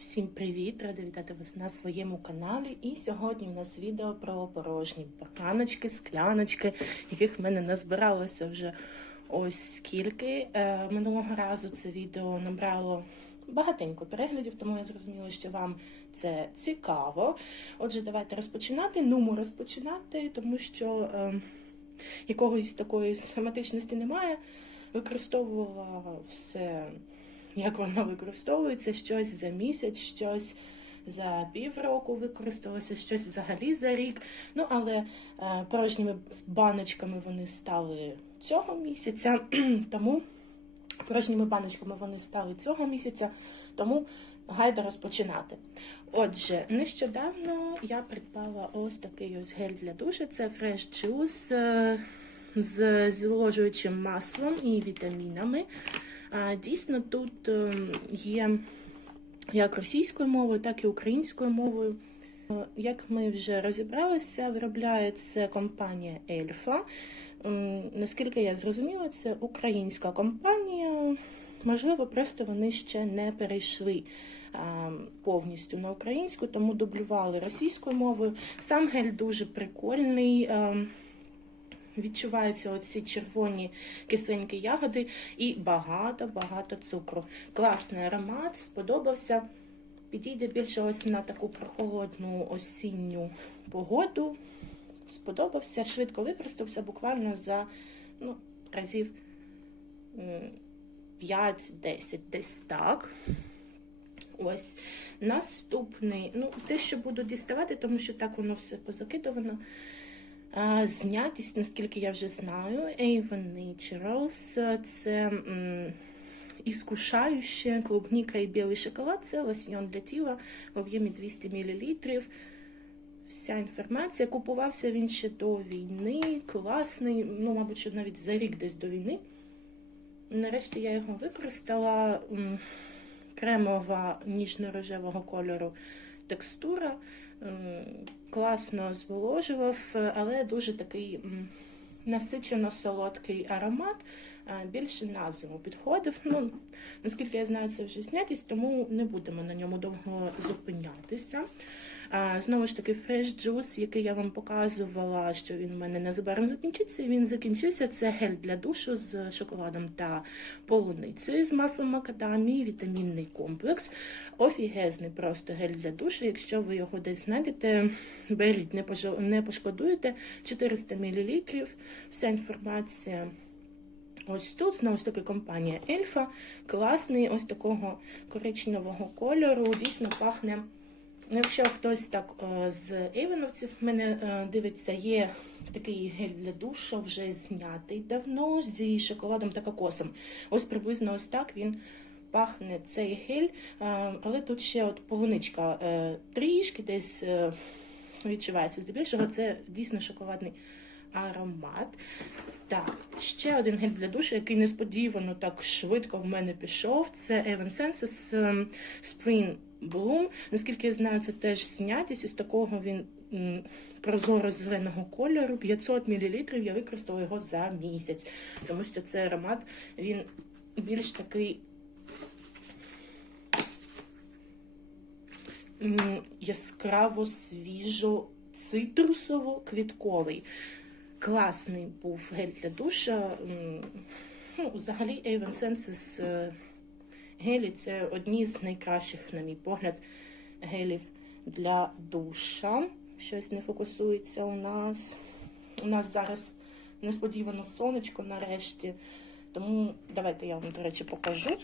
Всім привіт! Рада вітати вас на своєму каналі. І сьогодні у нас відео про порожні баночки, скляночки, яких в мене назбиралося вже ось скільки. Е, минулого разу це відео набрало багатенько переглядів, тому я зрозуміла, що вам це цікаво. Отже, давайте розпочинати. Нумо розпочинати, тому що е, якогось такої схематичності немає. Використовувала все як воно використовується, щось за місяць, щось за півроку використалося, щось взагалі за рік. Ну, але е, порожніми баночками вони стали цього місяця, тому порожніми баночками вони стали цього місяця, тому гайда розпочинати. Отже, нещодавно я придбала ось такий ось гель для душу. Це Fresh Juice е, з зволожуючим маслом і вітамінами. Дійсно, тут е, є як російською мовою, так і українською мовою. Е, Як ми вже розібралися, виробляє це компанія Ельфа. Наскільки я зрозуміла, це українська компанія. Можливо, просто вони ще не перейшли повністю на українську, тому дублювали російською мовою. Сам гель дуже прикольний. Відчуваються оці червоні кисленькі ягоди і багато-багато цукру. Класний аромат, сподобався. Підійде більше ось на таку прохолодну осінню погоду. Сподобався, швидко використався буквально за ну, разів 5-10, десь так. Ось наступний. Ну, те, що буду діставати, тому що так воно все позакидувано. Знятість, наскільки я вже знаю, Avon Naturals – це м, іскушаюче, клубніка і білий шоколад, це лосьйон для тіла в об'ємі 200 мл. Вся інформація. Купувався він ще до війни, класний, ну, мабуть, навіть за рік десь до війни. Нарешті я його використала. Кремова ніжно-рожевого кольору текстура. Класно зволожував, але дуже такий насичено солодкий аромат. Більше на зиму підходив. Ну, наскільки я знаю, це вже знятість, тому не будемо на ньому довго зупинятися. Знову ж таки, Fresh Juice, який я вам показувала, що він у мене незабаром закінчиться. Він закінчився. Це гель для душу з шоколадом та полуницею з маслом макадамії, вітамінний комплекс. Офігезний просто гель для душу. Якщо ви його десь знайдете, беріть, не пошкодуєте. 400 мл. Вся інформація. Ось тут, знову ж таки, компанія Ельфа. Класний, ось такого коричневого кольору. Дійсно пахне. Ну, Якщо хтось так е, з ейвеновців мене е, дивиться, є такий гель для душу, вже знятий давно зі шоколадом та кокосом. Ось приблизно ось так він пахне цей гель, е, але тут ще от полуничка трішки десь відчувається. Здебільшого це дійсно шоколадний аромат. Так, ще один гель для душу, який несподівано так швидко в мене пішов. Це Evan Senses ем, Spring Bloom. Наскільки я знаю, це теж знятість. Із такого він прозоро-зеленого кольору. 500 мл. Я використала його за місяць, тому що цей аромат він більш такий. Яскраво свіжо цитрусово-квітковий. Класний був гель для душа. Ну, взагалі, Avon Senses е, гелі це одні з найкращих, на мій погляд, гелів для душа. Щось не фокусується у нас. У нас зараз несподівано сонечко нарешті. Тому давайте я вам, до речі, покажу.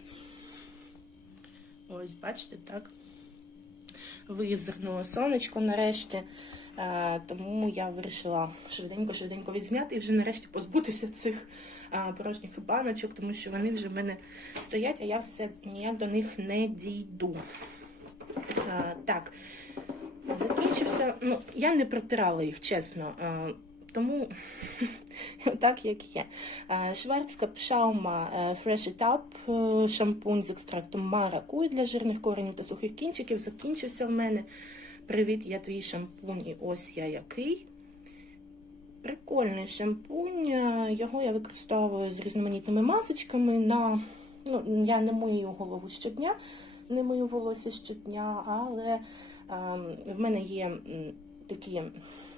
Ось, бачите, так. Визирнуло сонечко нарешті. Е, Тому я вирішила швиденько-швиденько відзняти і вже нарешті позбутися цих е, порожніх баночок, тому що вони вже в мене стоять, а я все ніяк до них не дійду. Е, Так, закінчився. Ну, я не протирала їх, чесно. Тому так, як є. Е, пшаума Fresh It Up, шампунь з екстрактом маракуй для жирних коренів та сухих кінчиків закінчився в мене. Привіт, я твій шампунь, і ось я який. Прикольний шампунь. е, Його я використовую з різноманітними масочками. На, ну, я не мию голову щодня, не мию волосся щодня, але ем, в мене є такі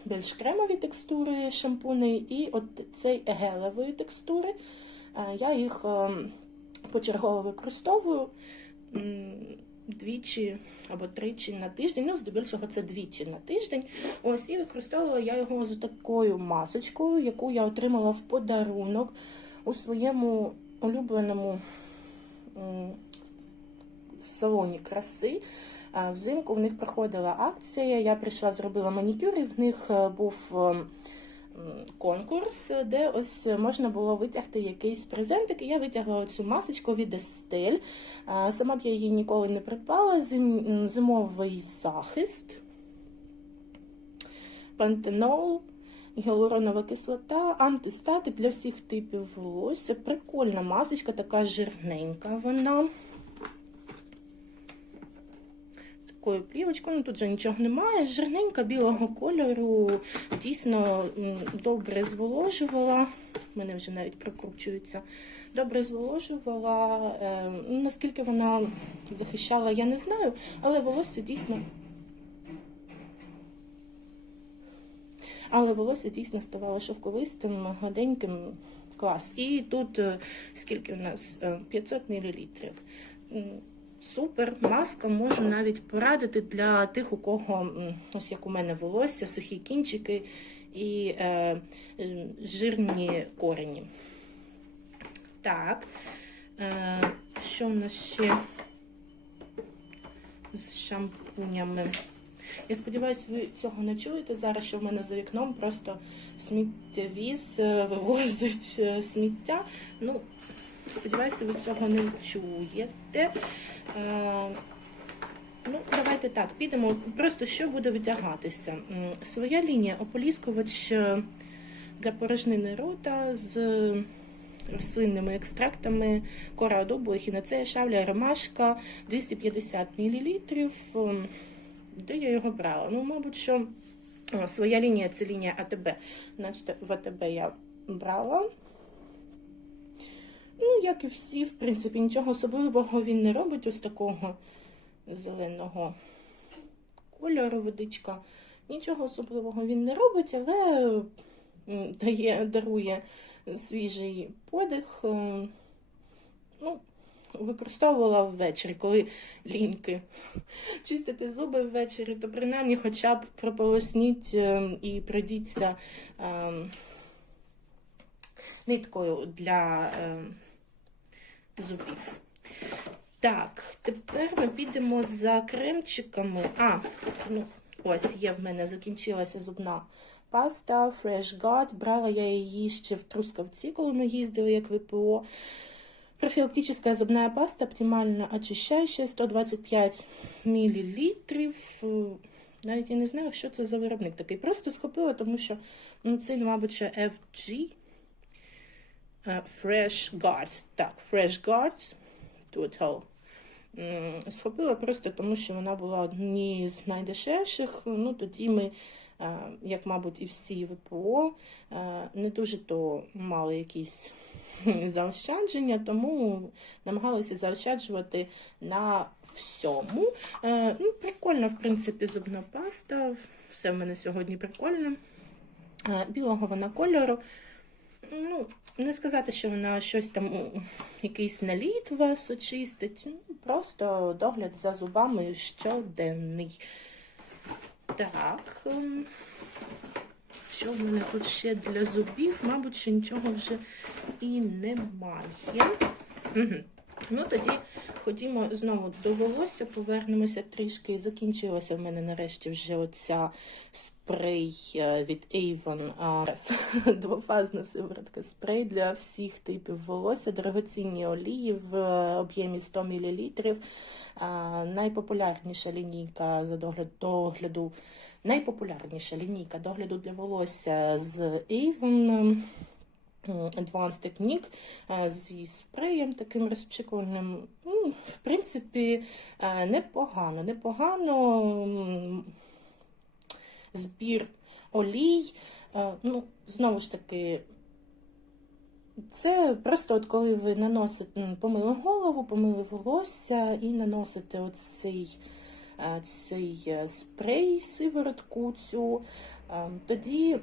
більш кремові текстури шампуни, і от цей гелевої текстури. Е, Я їх ем, почергово використовую двічі або тричі на тиждень. Ну, здебільшого це двічі на тиждень. Ось і використовувала я його з такою масочкою, яку я отримала в подарунок у своєму улюбленому салоні краси. Взимку в них проходила акція. Я прийшла, зробила манікюр, і в них е, був е, м, конкурс, де ось можна було витягти якийсь презентик. Я витягла цю масочку від Estelle. Сама б я її ніколи не придбала. Зим- Зимовий захист, пантенол. Гіалуронова кислота, антистатик для всіх типів волосся. Прикольна масочка, така жирненька вона. З такою плівочкою, ну тут же нічого немає. Жирненька білого кольору, дійсно добре зволожувала. У мене вже навіть прокручується. Добре зволожувала. Е, ну, наскільки вона захищала, я не знаю, але волосся дійсно. Але волосся дійсно ставало шовковистим, гладеньким. Клас. І тут е, скільки у нас? Е, 500 мл. Супер, маска можу навіть порадити для тих, у кого, ось як у мене волосся, сухі кінчики і е, е, жирні корені. Так, е, що в нас ще з шампунями? Я сподіваюся, ви цього не чуєте зараз, що в мене за вікном просто сміттєвіз е, вивозить е, сміття. Ну, сподіваюся, ви цього не чуєте. Е, Ну, давайте так, підемо. Просто що буде витягатися. Своя лінія ополіскувач е, для порожнини рота з рослинними екстрактами кора дубу, ехінацея, шавля, ромашка, 250 мл. Де я його брала? Ну, мабуть, що своя лінія це лінія АТБ. Значить, в АТБ я брала. Ну, як і всі, в принципі, нічого особливого він не робить ось такого зеленого кольору водичка. Нічого особливого він не робить, але дає, дарує свіжий подих. Е, Ну, використовувала ввечері, коли ліньки чистити зуби ввечері, то принаймні хоча б прополосніть е, і пройдіться е, ниткою для е, зубів. Так, тепер ми підемо за кремчиками. А, ну, ось є в мене закінчилася зубна паста Fresh God. Брала я її ще в Трускавці, коли ми їздили як ВПО. Профилактическая зубная паста, оптимально очищающая, 125 мл. Навіть я не знаю, що це за виробник такий. Просто схопила, тому що ну, це, мабуть, FG. Fresh Guard. Так, Fresh Guard Total. Схопила просто тому, що вона була однією з найдешевших. Ну, тоді ми, як, мабуть, і всі ВПО, не дуже то мали якісь заощадження, тому намагалися заощаджувати на всьому. Ну, прикольна, в принципі, зубна паста. Все в мене сьогодні прикольне. Е, Білого вона кольору. Ну, не сказати, що вона щось там, якийсь наліт вас очистить. Ну, просто догляд за зубами щоденний. Так. ем, Що в мене тут ще для зубів? Мабуть, нічого вже і немає. Ну, тоді ходімо знову до волосся, повернемося трішки. Закінчилася в мене нарешті вже оця спрей е, від Avon. Двофазна сиворотка спрей для всіх типів волосся, дорогоцінні олії в е, об'ємі 100 мл. А, Найпопулярніша лінійка за догляд, догляду, найпопулярніша лінійка догляду для волосся з Avon. Advanced Technique е, зі спреєм таким розпшикувальним. Ну, В принципі, е, непогано, непогано збір олій. Е, Ну, знову ж таки, Це просто от коли ви наносите, помили голову, помили волосся і наносите оцей цей спрей, сиворотку цю, е, тоді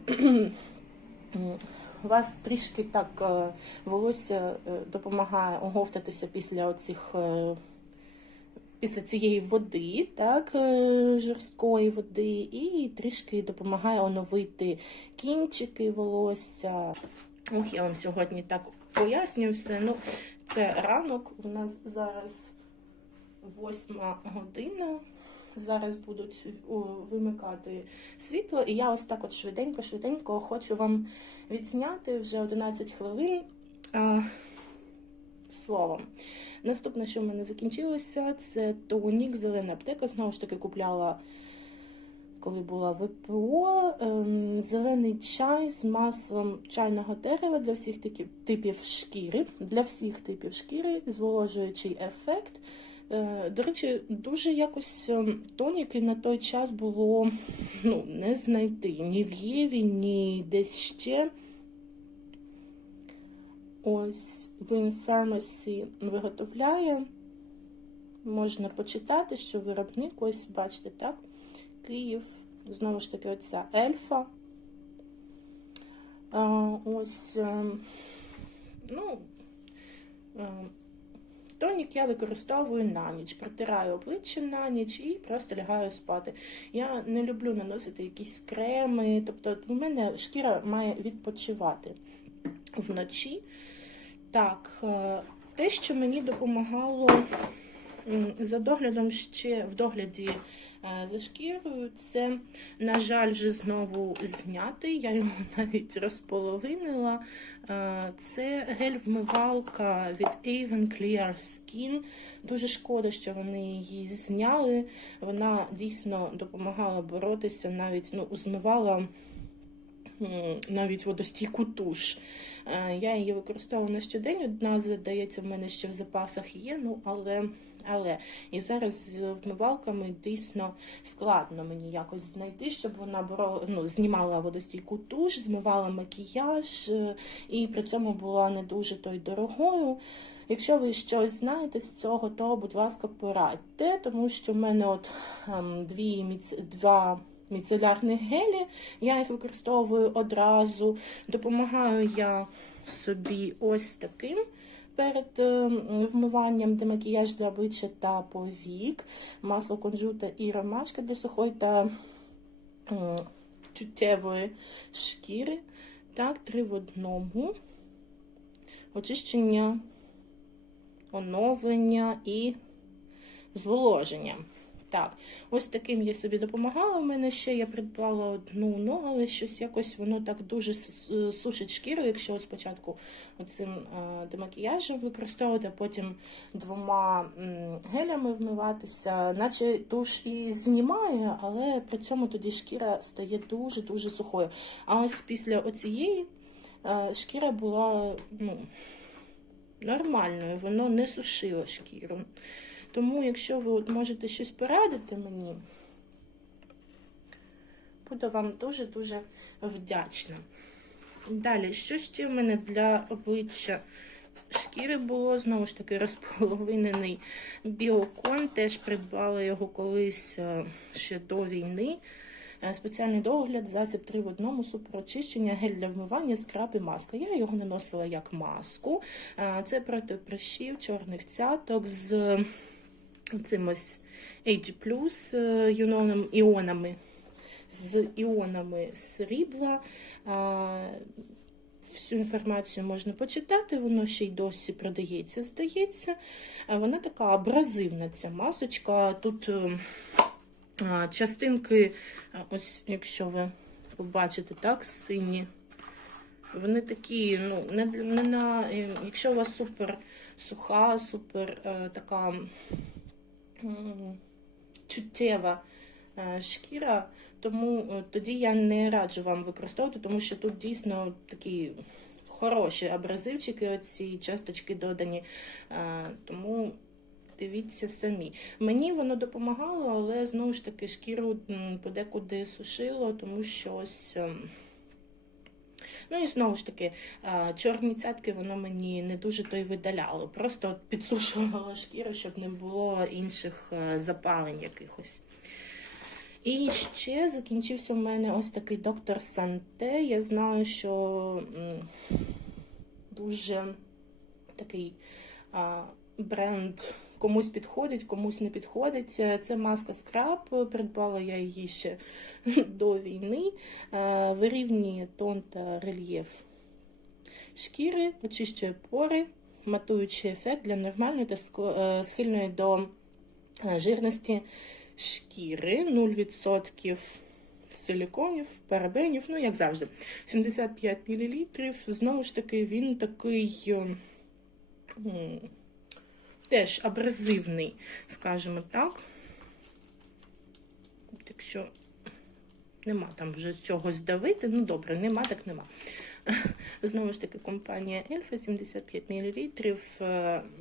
у вас трішки так е, волосся е, допомагає оговтатися після оцих. е, Після цієї води, так, жорсткої води, і трішки допомагає оновити кінчики волосся. Ох, я вам сьогодні так пояснюю все. Ну, це ранок, у нас зараз восьма година. Зараз будуть вимикати світло, і я ось так от швиденько-швиденько хочу вам відзняти вже 11 хвилин. А, словом. Наступне, що в мене закінчилося, це тонік, зелена аптека. Знову ж таки, купляла, коли була ВПО, ем, зелений чай з маслом чайного дерева для всіх типів, шкіри, для всіх типів шкіри, зволожуючий ефект. Е, До речі, дуже якось ем, тоніки на той час було ну, не знайти ні в Єві, ні десь ще. Ось Green Pharmacy виготовляє. Можна почитати, що виробник, ось бачите, так? Київ, знову ж таки, оця ельфа. Ось, е, ну, е, тонік я використовую на ніч. Протираю обличчя на ніч і просто лягаю спати. Я не люблю наносити якісь креми, тобто у мене шкіра має відпочивати вночі. Так, е, те, що мені допомагало за доглядом ще в догляді за шкірою, це, на жаль, вже знову знятий. Я його навіть розполовинила. Е, Це гель-вмивалка від Avon Clear Skin. Дуже шкода, що вони її зняли. Вона дійсно допомагала боротися, навіть ну, змивала навіть водостійку туш. Е, Я її використовую на щодень. Одна, здається, в мене ще в запасах є, ну але. Але і зараз з вмивалками дійсно складно мені якось знайти, щоб вона боро... ну, знімала водостійку туш, змивала макіяж е, і при цьому була не дуже то дорогою. Якщо ви щось знаєте з цього, то, будь ласка, порадьте, тому що в мене от ем, дві міц... два міцелярних гелі, я їх використовую одразу. Допомагаю я собі ось таким перед е, вмиванням демакіяж для обличчя та повік, масло кунжута і ромашка для сухої та чуттєвої шкіри. Так, три в одному. Очищення, оновлення і зволоження. Так, ось таким я собі допомагала. У мене ще я придбала одну, ну, але щось якось воно так дуже сушить шкіру, якщо от спочатку оцим е, демакіяжем використовувати, а потім двома гелями вмиватися, наче туш і знімає, але при цьому тоді шкіра стає дуже-дуже сухою. А ось після оцієї е, шкіра була ну, нормальною, воно не сушило шкіру. Тому, якщо ви от можете щось порадити мені, буду вам дуже-дуже вдячна. Далі, що ще в мене для обличчя шкіри було? Знову ж таки, розполовинений біокон. Теж придбала його колись е, ще до війни. Е, Спеціальний догляд, засіб 3 в одному, суперочищення, гель для вмивання, скраб і маска. Я його наносила як маску. Е, Це проти прищів, чорних цяток з цим ось Plus е, іонами, з іонами срібла. Всю інформацію можна почитати, воно ще й досі продається, здається. Вона така абразивна, ця масочка. Тут е, частинки, ось якщо ви побачите, так, сині. Вони такі, ну, не, не на, е, якщо у вас супер суха, супер е, така чуттєва е, шкіра, тому е, тоді я не раджу вам використовувати, тому що тут дійсно такі хороші абразивчики, оці часточки додані. Е, Тому дивіться самі. Мені воно допомагало, але знову ж таки шкіру подекуди сушило, тому що ось. Ну і знову ж таки, чорні цятки воно мені не дуже то й видаляло. Просто от підсушувала шкіру, щоб не було інших е, запалень якихось. І ще закінчився в мене ось такий доктор Санте. Я знаю, що дуже такий бренд комусь підходить, комусь не підходить. Е, Це маска скраб. Придбала я її ще до війни. Е, Вирівнює тон та рельєф шкіри, очищує пори, матуючий ефект для нормальної та е, схильної до е, жирності шкіри 0% силіконів, парабенів, ну як завжди. 75 мл. Знову ж таки, він такий е, м, теж абразивний, скажімо так. Якщо нема там вже чогось давити, ну добре, нема, так нема. Знову ж таки, компанія Ельфа 75 мл.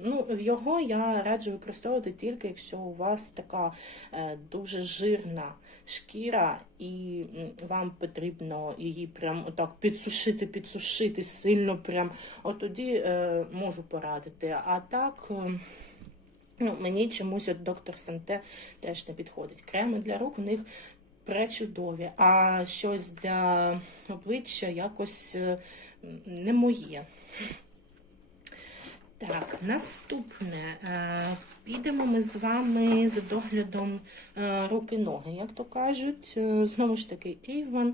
Ну, його я раджу використовувати тільки, якщо у вас така е, дуже жирна шкіра, і вам потрібно її прям отак підсушити, підсушити сильно прям. От тоді е, можу порадити. А так. е, Ну, мені чомусь от доктор Санте теж не підходить. Креми для рук у них пречудові, а щось для обличчя якось е, не моє. Так, наступне. Е, Підемо ми з вами за доглядом е, руки-ноги, як то кажуть. Знову ж таки, Avon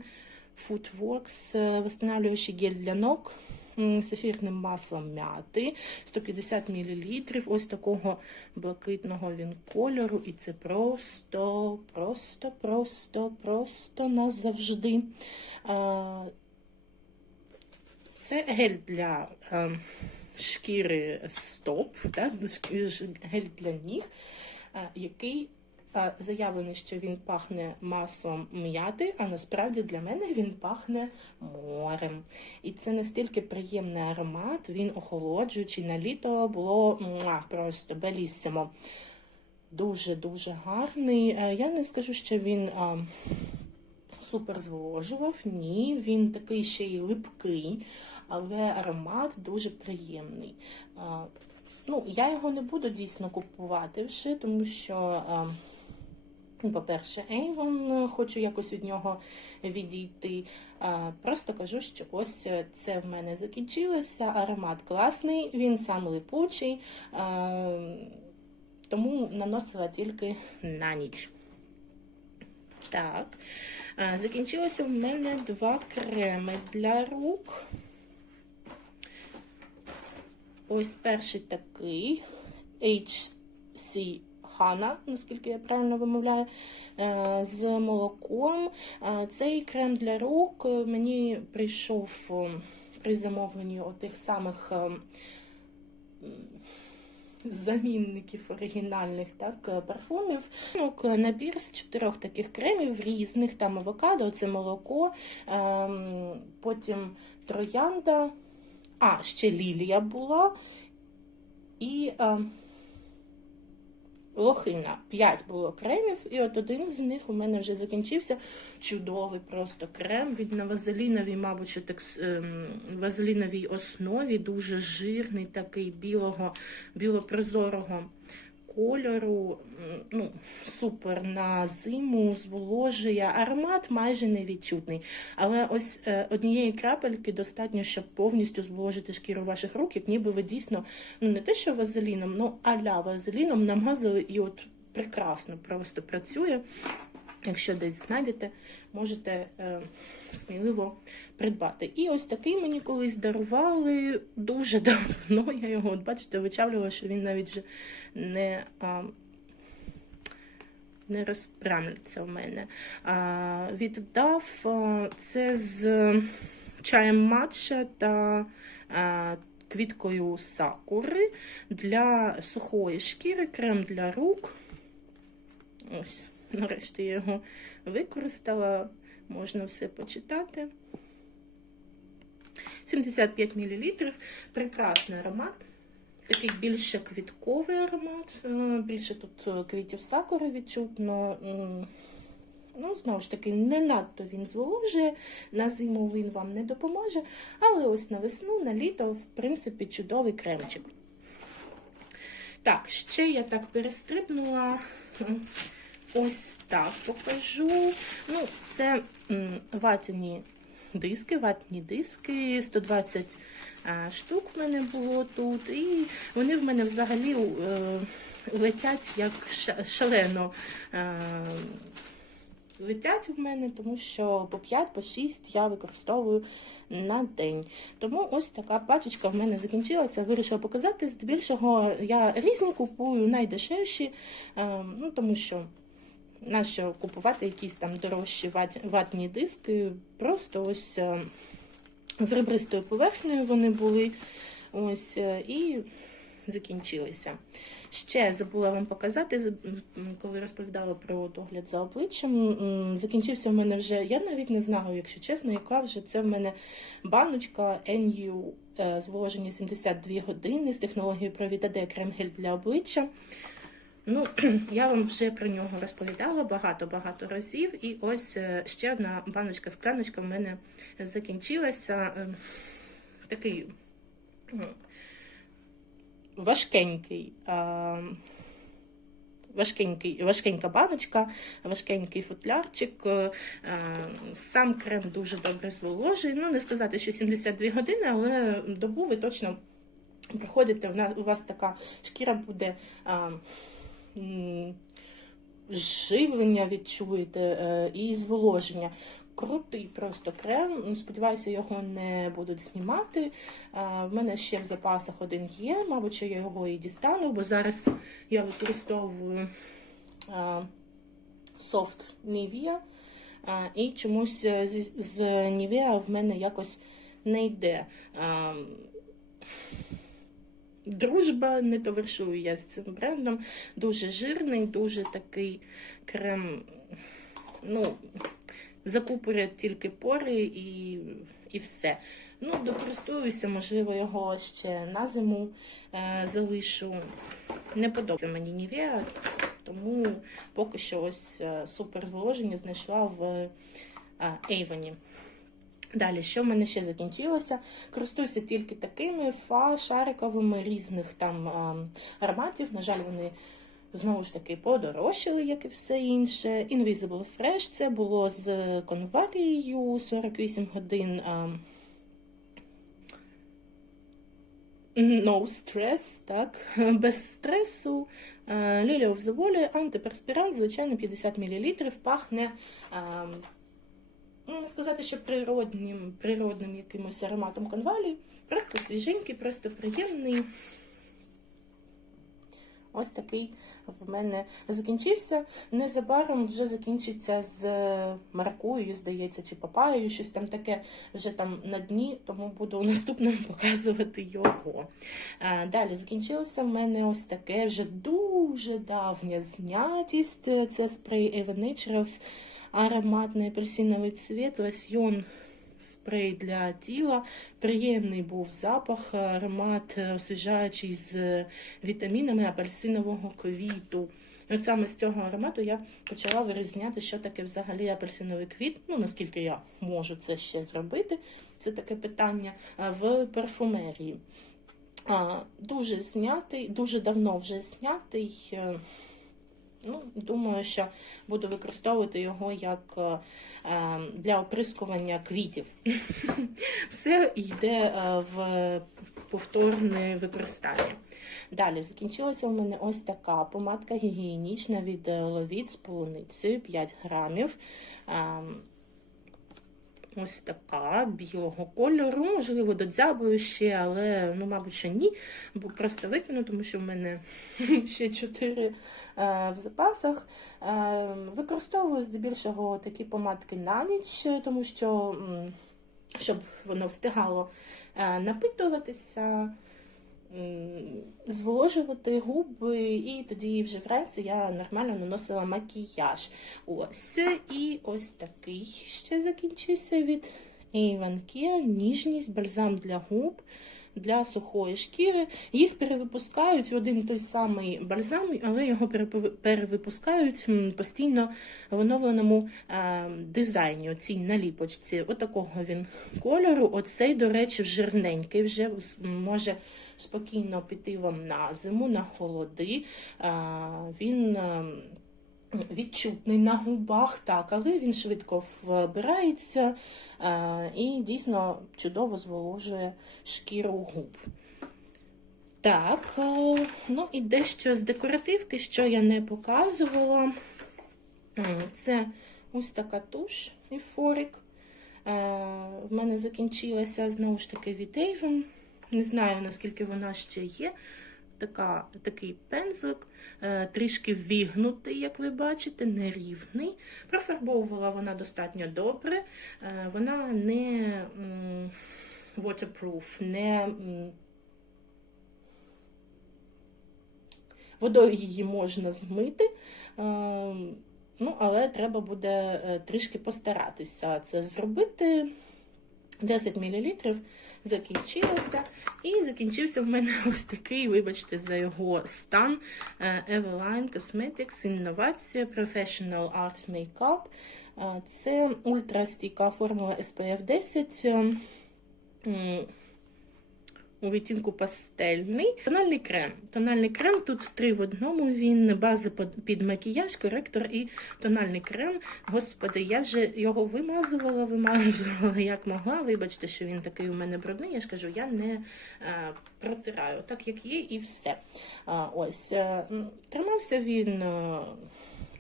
Footworks, восстанавливаючий гель для ног м, з ефірним маслом мяти, 150 мл, ось такого блакитного він кольору, і це просто, просто, просто, просто назавжди. Це гель для шкіри стоп, гель для ніг, який заявлений, що він пахне маслом м'яти, а насправді для мене він пахне морем. І це настільки приємний аромат, він охолоджуючий. На літо було муа, просто белісимо. Дуже-дуже гарний. Е, Я не скажу, що він а, супер зволожував. Ні, він такий ще й липкий, але аромат дуже приємний. А, Ну, я його не буду дійсно купувати вже, тому що, а, ну, по-перше, Avon, хочу якось від нього відійти. Просто кажу, що ось це в мене закінчилося. Аромат класний, він сам липучий, тому наносила тільки на ніч. Так, закінчилося в мене два креми для рук. Ось перший такий HC Hana, наскільки я правильно вимовляю, е, з молоком. Е, Цей крем для рук е, мені прийшов при замовленні отих самих замінників оригінальних так, парфумів. Набір з чотирьох таких кремів різних, там авокадо, це молоко, потім троянда. А, ще лілія була. І лохина. П'ять було кремів, і от один з них у мене вже закінчився. Чудовий просто крем. Він на вазеліновій, мабуть, текс... ем, вазеліновій основі, дуже жирний, такий білого, білопрозорого кольору. Ну, супер на зиму, зволожує. Аромат майже невідчутний. Але ось е, однієї крапельки достатньо, щоб повністю зволожити шкіру ваших рук, як ніби ви дійсно, ну не те, що вазеліном, ну аля вазеліном намазали і от прекрасно просто працює. Якщо десь знайдете, можете е, сміливо придбати. І ось такий мені колись дарували дуже давно. Я його, от бачите, вичавлювала, що він навіть вже не. А, не розпрямляться в мене. А, віддав а, це з чаєм матча та а, квіткою сакури для сухої шкіри, крем для рук. Ось, нарешті я його використала. Можна все почитати. 75 мл. Прекрасний аромат. Такий більше квітковий аромат. е, Більше тут е, квітів сакури відчутно. Ну, знову ж таки, не надто він зволожує, на зиму він вам не допоможе, але ось на весну, на літо, в принципі, чудовий кремчик. Так, ще я так перестрибнула. Ось так покажу. Ну, це м, ватяні диски, ватні диски, 120 штук в мене було тут. І вони в мене взагалі е, летять як шалено. Е, летять в мене, тому що по 5, по 6 я використовую на день. Тому ось така пачечка в мене закінчилася. Вирішила показати. Здебільшого я різні купую, найдешевші, е, ну тому що. Нащо купувати якісь там дорожчі ватні диски? Просто ось е, з ребристою поверхнею вони були. Ось е, і закінчилися. Ще забула вам показати, коли розповідала про догляд за обличчям. Закінчився в мене вже, я навіть не знаю, якщо чесно, яка вже це в мене баночка NU е, зволоження 72 години з технологією Провітаде крем-гель для обличчя. Ну, я вам вже про нього розповідала багато-багато разів. І ось е, ще одна баночка-скляночка в мене закінчилася. Е, Такий м, важкенький. Важкенький, важкенька баночка, важкенький футлярчик. е, е, Сам крем дуже добре зволожує. Ну, не сказати, що 72 години, але добу ви точно приходите, у вас така шкіра буде. Живлення відчуєте е, і зволоження. Крутий просто крем. Сподіваюся, його не будуть знімати. Е, В мене ще в запасах один є, мабуть, я його і дістану, бо зараз я використовую софт Nivea, е, і чомусь з, Nivea в мене якось не йде. Дружба не товаришую я з цим брендом. Дуже жирний, дуже такий крем. Ну, закупорює тільки пори і, і все. Ну, докористуюся, можливо, його ще на зиму е, залишу. Не подобається мені Нівеа, тому поки що ось е, супер зволоження знайшла в е, Avon. Далі, що в мене ще закінчилося? Користуюся тільки такими фа шариковими різних там ароматів. На жаль, вони знову ж таки подорожчали, як і все інше. Invisible Fresh це було з конвалією 48 годин. No stress, так, без стресу. Лілія the Volley, антиперспірант, звичайно, 50 мл, пахне. Ну, не сказати, що природнім, природним якимось ароматом конвалі. Просто свіженький, просто приємний. Ось такий в мене закінчився. Незабаром вже закінчиться з маракуєю, здається, чи папаєю, щось там таке вже там на дні, тому буду у наступному показувати його. А, Далі закінчилося в мене ось таке вже дуже давня знятість. Це спрей Eva Naturals ароматний апельсиновий цвіт, лосьйон спрей для тіла. Приємний був запах, аромат освіжаючий з вітамінами апельсинового квіту. І от саме з цього аромату я почала вирізняти, що таке взагалі апельсиновий квіт. Ну, наскільки я можу це ще зробити, це таке питання в парфумерії. Дуже знятий, дуже давно вже знятий. Ну, думаю, що буду використовувати його як е, е, для оприскування квітів. Все йде е, в повторне використання. Далі закінчилася у мене ось така помадка гігієнічна від Ловіт з полуницею 5 грамів. Ось така білого кольору, можливо, додзябую ще, але ну, мабуть, ще ні, бо просто викину, тому що в мене ще 4 е, в запасах. Е, використовую здебільшого такі помадки на ніч, тому що щоб воно встигало е, напитуватися, зволожувати губи, і тоді вже вранці я нормально наносила макіяж. Ось і ось такий ще закінчився від Avon Kia. Ніжність, бальзам для губ. для сухої шкіри. Їх перевипускають в один той самий бальзам, але його перевипускають постійно в оновленому е, дизайні, оцій наліпочці. Отакого він кольору. Оцей, до речі, жирненький вже може спокійно піти вам на зиму, на холоди. Він е, відчутний на губах, так, але він швидко вбирається е, і дійсно чудово зволожує шкіру губ. Так, е, ну і дещо з декоративки, що я не показувала. Це ось така туш ейфорик. Е, В мене закінчилася знову ж таки від Avon. Не знаю, наскільки вона ще є. Така, такий пензлик, е, трішки вігнутий, як ви бачите, нерівний. Профарбовувала вона достатньо добре. Е, Вона не waterproof, не водою її можна змити. Е, Ну, але треба буде трішки постаратися це зробити. 10 мл закінчилося. І закінчився в мене ось такий, вибачте, за його стан. е, Eveline Cosmetics інновація Professional Art Makeup. Е, Це ультрастійка формула SPF 10. У відтінку пастельний. Тональний крем. Тональний крем тут три в одному. Він база під макіяж, коректор і тональний крем. Господи, я вже його вимазувала, вимазувала як могла. Вибачте, що він такий у мене брудний. Я ж кажу, я не е, протираю, так як є, і все. Ось е, тримався він. е,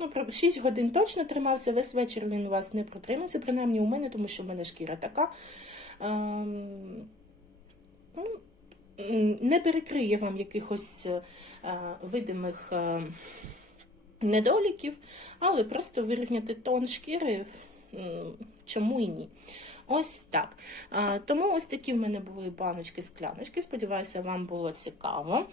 Ну, про 6 годин точно тримався, весь вечір він у вас не протримався, принаймні у мене, тому що в мене шкіра така. Ем, ну, не перекриє вам якихось е, видимих е, недоліків, але просто вирівняти тон шкіри, чому і ні. Ось так. Тому ось такі в мене були баночки, скляночки. Сподіваюся, вам було цікаво.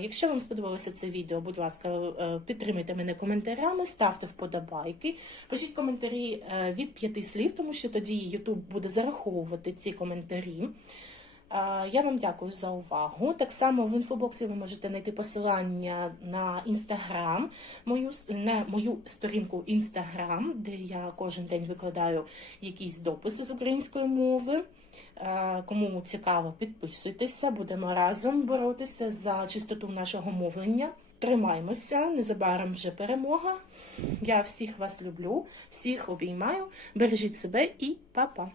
Якщо вам сподобалося це відео, будь ласка, е, підтримайте мене коментарями, ставте вподобайки, пишіть коментарі е, від п'яти слів, тому що тоді YouTube буде зараховувати ці коментарі. Я вам дякую за увагу. Так само в інфобоксі ви можете знайти посилання на інстаграм, мою на мою сторінку інстаграм, де я кожен день викладаю якісь дописи з української мови. Кому цікаво, підписуйтеся, будемо разом боротися за чистоту нашого мовлення. Тримаймося, незабаром вже перемога. Я всіх вас люблю, всіх обіймаю. Бережіть себе і па-па!